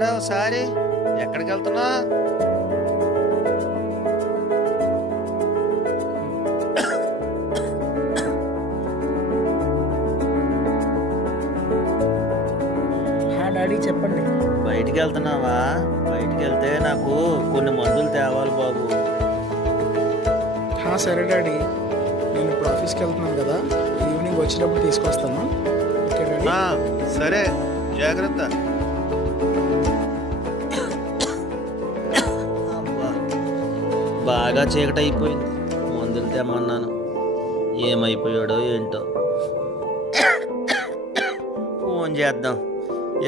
రారా ఒకసారి. ఎక్కడికి వెళ్తున్నా? డాడీ చెప్పండి. బయటికి వెళ్తున్నావా? బయటికి వెళ్తే నాకు కొన్ని మందులు తేవాలి బాబు. సరే డాడీ, నేను ఇప్పుడు ఆఫీస్కి వెళ్తున్నాను కదా, ఈవినింగ్ వచ్చేటప్పుడు తీసుకొస్తాను. Okay daddy. సరే, జాగ్రత్త. బాగా చీకటి అయిపోయింది. మందులు తెమ్మన్నాను, ఏమైపోయాడో ఏంటో. ఫోన్ చేద్దాం,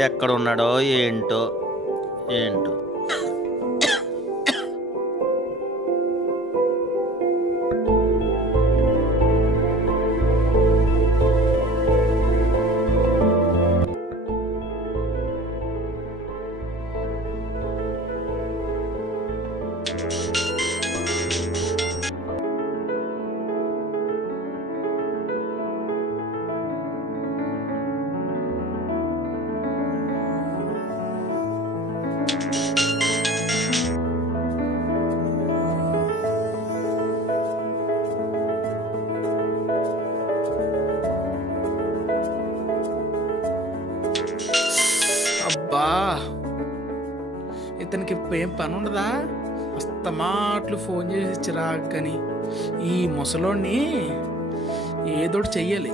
ఎక్కడున్నాడో ఏంటో ఏంటో. అబ్బా, ఇతనికి ఏం పని ఉండదా? అస్తమాట్లు ఫోన్ చేసి చిరాకని. ఈ ముసలోడిని ఏదోటి చెయ్యాలి,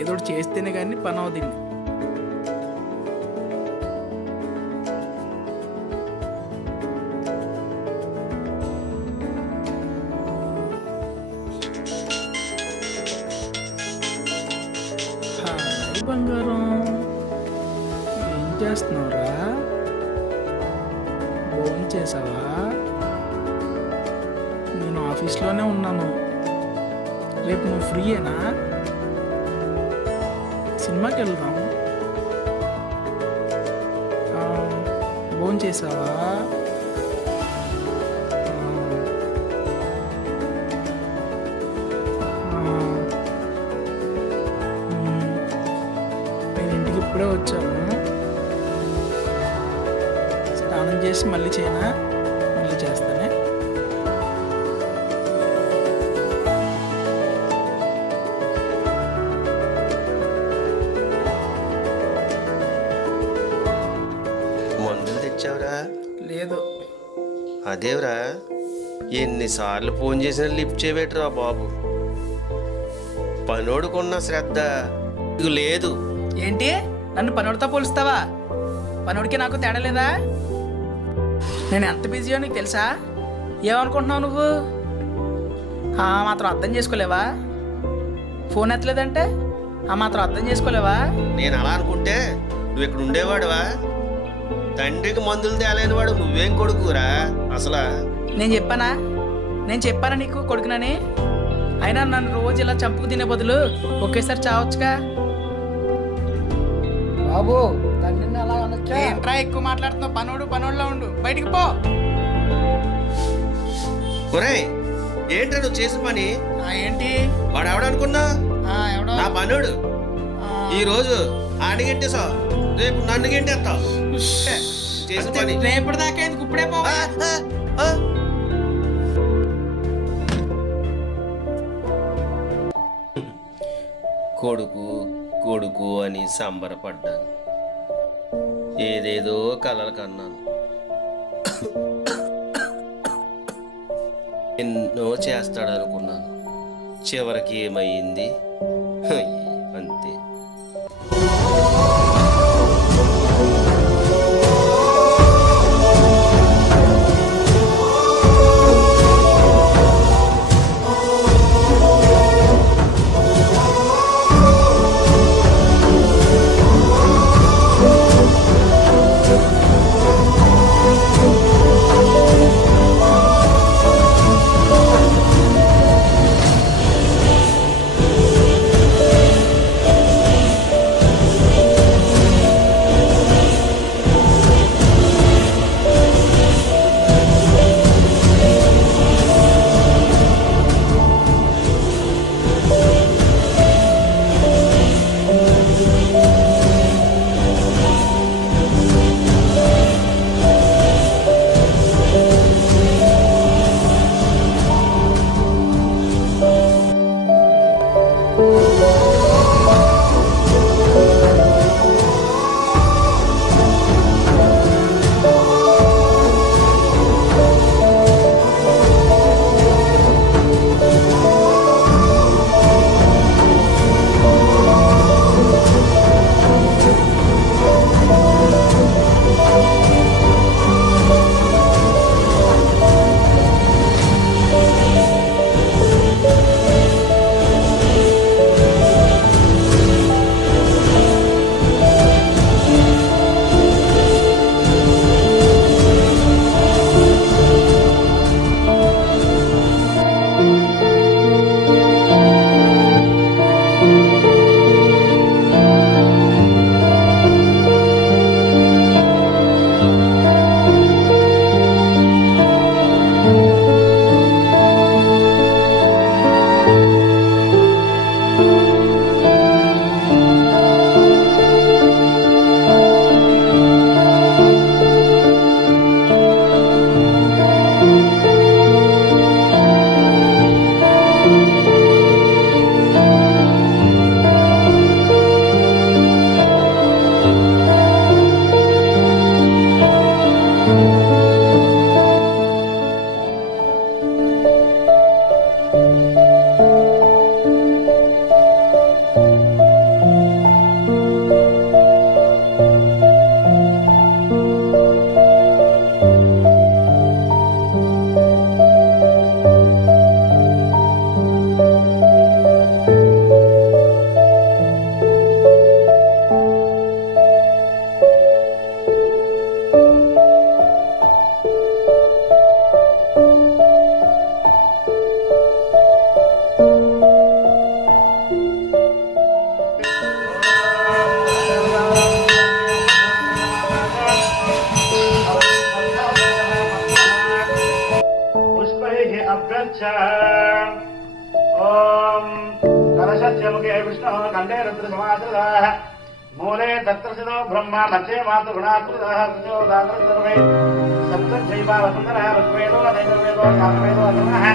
ఏదోటి చేస్తేనే కానీ పని అవుతుంది. హాయ్ బంగారం, ఏం చేస్తున్నావురా? ఫోన్ చేసావా? నేను ఆఫీస్లోనే ఉన్నాను. రేపు నువ్వు ఫ్రీయేనా? సినిమాకి వెళ్దాం. ఫోన్ చేసావా? నేను ఇంటికి ఇప్పుడే వచ్చాను. స్నానం చేసి మళ్ళీ చేయనా? మళ్ళీ చేస్తానే. మందులు తెచ్చావురా? లేదు. అదేవరా, ఎన్నిసార్లు ఫోన్ చేసినా లిఫ్ట్ చేయబెట్టరా బాబు. పనోడుకున్న శ్రద్ధ నీకు లేదు. ఏంటి, నన్ను పనోడితో పోలుస్తావా? పనోడికి నాకు తేడా లేదా? నేను ఎంత బిజీయో నీకు తెలుసా? ఏమనుకుంటున్నావు నువ్వు? మాత్రం అర్థం చేసుకోలేవా? ఫోన్ ఎత్తలేదంటే మాత్రం అర్థం చేసుకోలేవా? నేను అలా అనుకుంటే నువ్వు ఇక్కడ ఉండేవాడువా? తండ్రికి మందులు తేలేని వాడు నువ్వేం కొడుకురా అసలు? నేను చెప్పానా నీకు కొడుకునని? అయినా నన్ను రోజు ఇలా చంపుకు తినే బదులు ఒకేసారి చావచ్చుగా. బాబు, అలా ఏంట్రా ఎక్కువ మాట్లాడుతున్నావు? పనోడులో ఉండు, బయటికి పో. ఒరేయ్, ఏంట్రా నువ్వు చేసిన పని? ఏంటి? వాడు ఎవడనుకున్నా? ఎవడో నా పనుడు. ఈ రోజు ఆడిని గెంటేసావు, రేపు నన్ను గెంటేస్తావు. చేసిన పని రేపటి దాకా ఎందుకు, ఇప్పుడే పోవా? కొడుకు కొడుకు అని సంబరపడ్డాను. ఏదేదో కలలు కన్నాను. ఎన్నో చేస్తాడనుకున్నాను. చివరికి ఏమైంది? అంతే. अभ्यर्च ओम कलशस्य मुखे विष्णु कंठे रुद्रसमाश्रितः मूले तत्रसितो ब्रह्मा मध्ये मातृगुणाकृतः प्रचोदानः सर्वे सप्तशैवा वसुन्धरः ऋग्वेदो नैर्वेदो सामवेदो अथर्वणः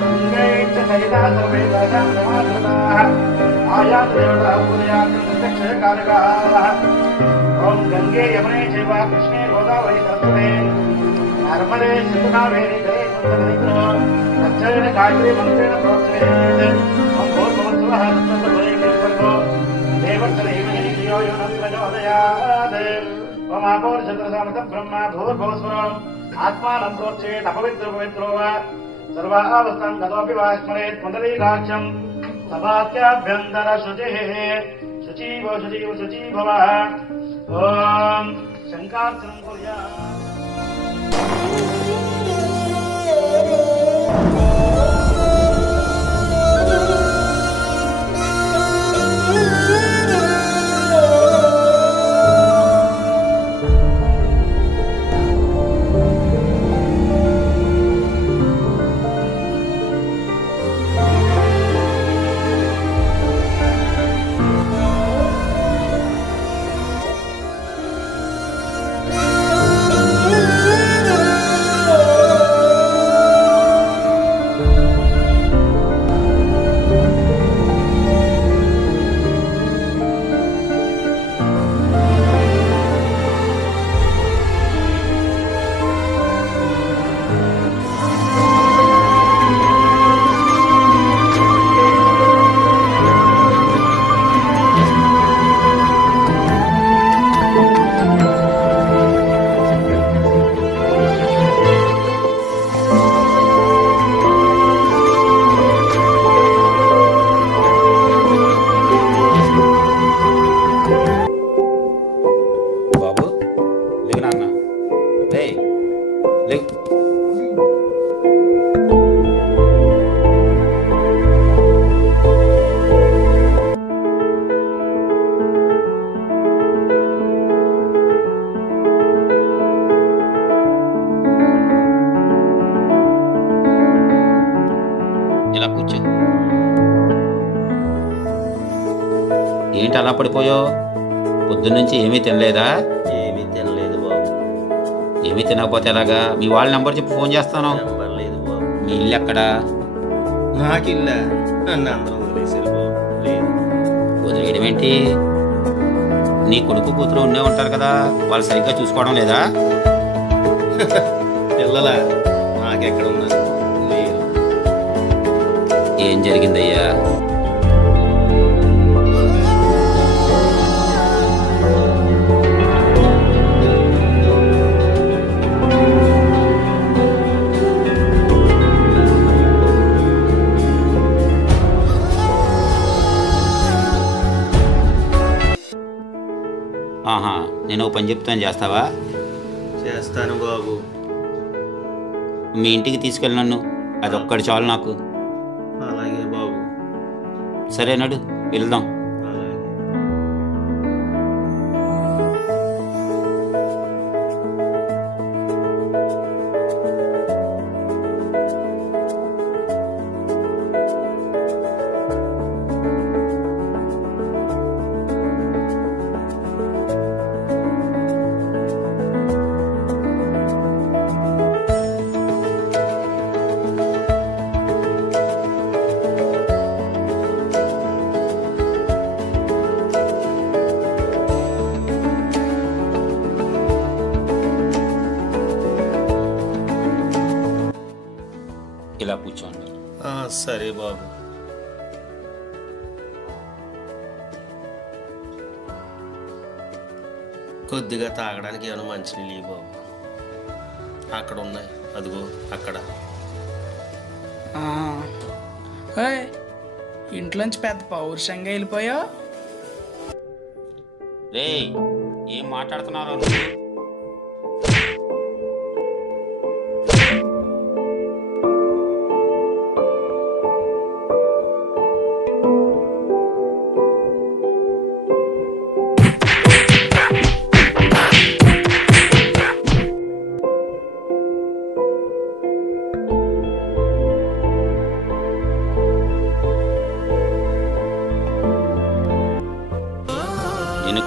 लिङ्गैश्च सहितः सर्वे दशां समाश्रिताः आयातु देवताः पूजयान्तु प्रत्यक्षकारकाः ओम गंगे यमुने चैव कृष्णे गोदावरी सरस्वती नर्मदे सिन्धुकावेरी जले कुन्दनदिग्नो तच्चरेण गायत्री मन्त्रेण प्रोच्यते ओम भूर्भुवस्सुवः तत्सर्वदेवेश्वरो देवस्तदेवो यो न प्रचोदयात् ओम आपोर्षत्रसामतं ब्रह्मा भूर्भुवस्सुवः आत्मानं प्रोच्येत् अपवित्रो वा सर्वावस्थां गतोऽपि वा स्मरेत् पुण्डरीकाक्षं सभात्याभ्यन्तर शुचिः शुचीव शुचीव शुची भव ओम शंकार्चनं कुर्यात् ఏంటి అలా పడిపోయావు? పొద్దున్నుంచి ఏమీ తినలేదా? ఏమీ తినలేదు బాబు. ఏమీ తినకపోతే ఎలాగా? మీ వాళ్ళ నెంబర్ చెప్పి ఫోన్ చేస్తాను. నెంబర్ లేదు బాబు. మీ ఇల్లు ఎక్కడా? నాకు ఇల్లా? నన్ను అందరూ వదిలేశారు బాబు. లేదు. వదిలేయడం ఏంటి? నీ కొడుకు కూతురు ఉండే ఉంటారు కదా, వాళ్ళు సరిగ్గా చూసుకోవడం లేదా? పిల్లలా? నాకెక్కడ ఉన్నారు? లేదు. ఏం జరిగిందయ్యా? ఆహా, నేను పని చెప్తాను, చేస్తావా? చేస్తాను బాబు. మీ ఇంటికి తీసుకెళ్ళి నన్ను, అదొక్కటి చాలు నాకు. అలాగే బాబు. సరే నడు, వెళ్దాం. అలాగే. ఇలా కూర్చోండి. సరే బాబు. కొద్దిగా తాగడానికి ఏమైనా మంచినీళ్ళు ఇవ్వు బాబు. అక్కడ ఉన్నాయి, అదిగో అక్కడ. ఇంట్లోంచి పెద్ద పౌరుషంగా వెళ్ళిపోయావు. రేయ్, ఏం మాట్లాడుతున్నారో?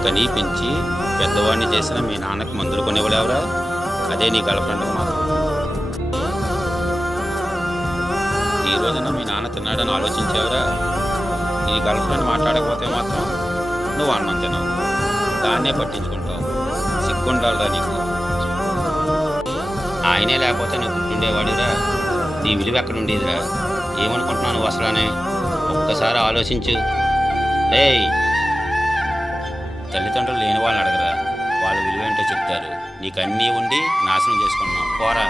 కనీ పెంచి పెద్దవాడిని చేసిన మీ నాన్నకి మందులు కొనేవాడెవరా? అదే నీ గర్ల్ ఫ్రెండ్ మాత్రం. ఈ రోజున మీ నాన్న తిన్నాడని ఆలోచించావురా? నీ గర్ల్ ఫ్రెండ్ మాట్లాడకపోతే మాత్రం నువ్వు అన్నం తినవు, దాన్నే పట్టించుకుంటావు. సిగ్గుండాలిరా నీకు. ఆయనే లేకపోతే నువ్వు పుట్టిండేవాడిరా. నీ విలువ ఎక్కడుండేదిరా? ఏమనుకుంటున్నావు నువ్వు అసలానే? ఒక్కసారి ఆలోచించు. ఏయ్, తల్లిదండ్రులు లేని వాళ్ళని అడగరా, వాళ్ళ విలువ ఏంటో చెప్తారు. నీకు అన్నీ ఉండి నాశనం చేసుకున్నావు. పోరా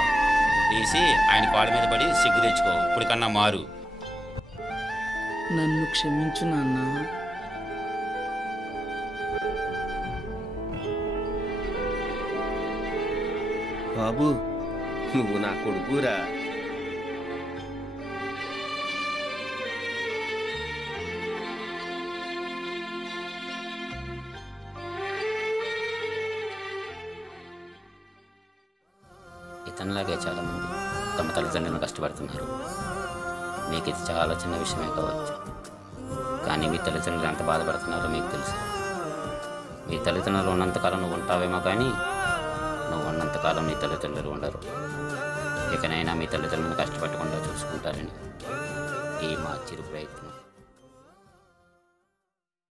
తీసి ఆయన కాళ్ళ మీద పడి సిగ్గు తెచ్చుకో. ఇప్పటికన్నా మారు. నన్ను క్షమించు నాన్న. బాబు, నువ్వు నా కొడుకురా. ఇతనిలాగే చాలామంది తమ తల్లిదండ్రులను కష్టపడుతున్నారు. మీకు ఇది చాలా చిన్న విషయమే కావచ్చు, కానీ మీ తల్లిదండ్రులు ఎంత బాధపడుతున్నారో మీకు తెలుసు. మీ తల్లిదండ్రులు ఉన్నంతకాలం నువ్వు ఉంటావేమో, కానీ నువ్వు ఉన్నంతకాలం నీ తల్లిదండ్రులు ఉండరు. ఇకనైనా మీ తల్లిదండ్రులను కష్టపడకుండా చూసుకుంటారని ఈ మా చిరు ప్రయత్నం.